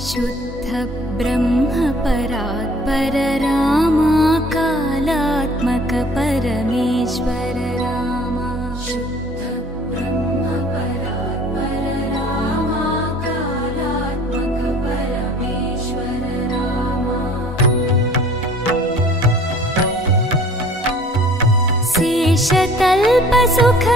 शुद्ध ब्रह्म परात्पर रामा कालात्मक परमेश्वर रामा शुद्ध ब्रह्म परात्पर रामा कालात्मक परमेश्वर रामा शेषतल्प सुख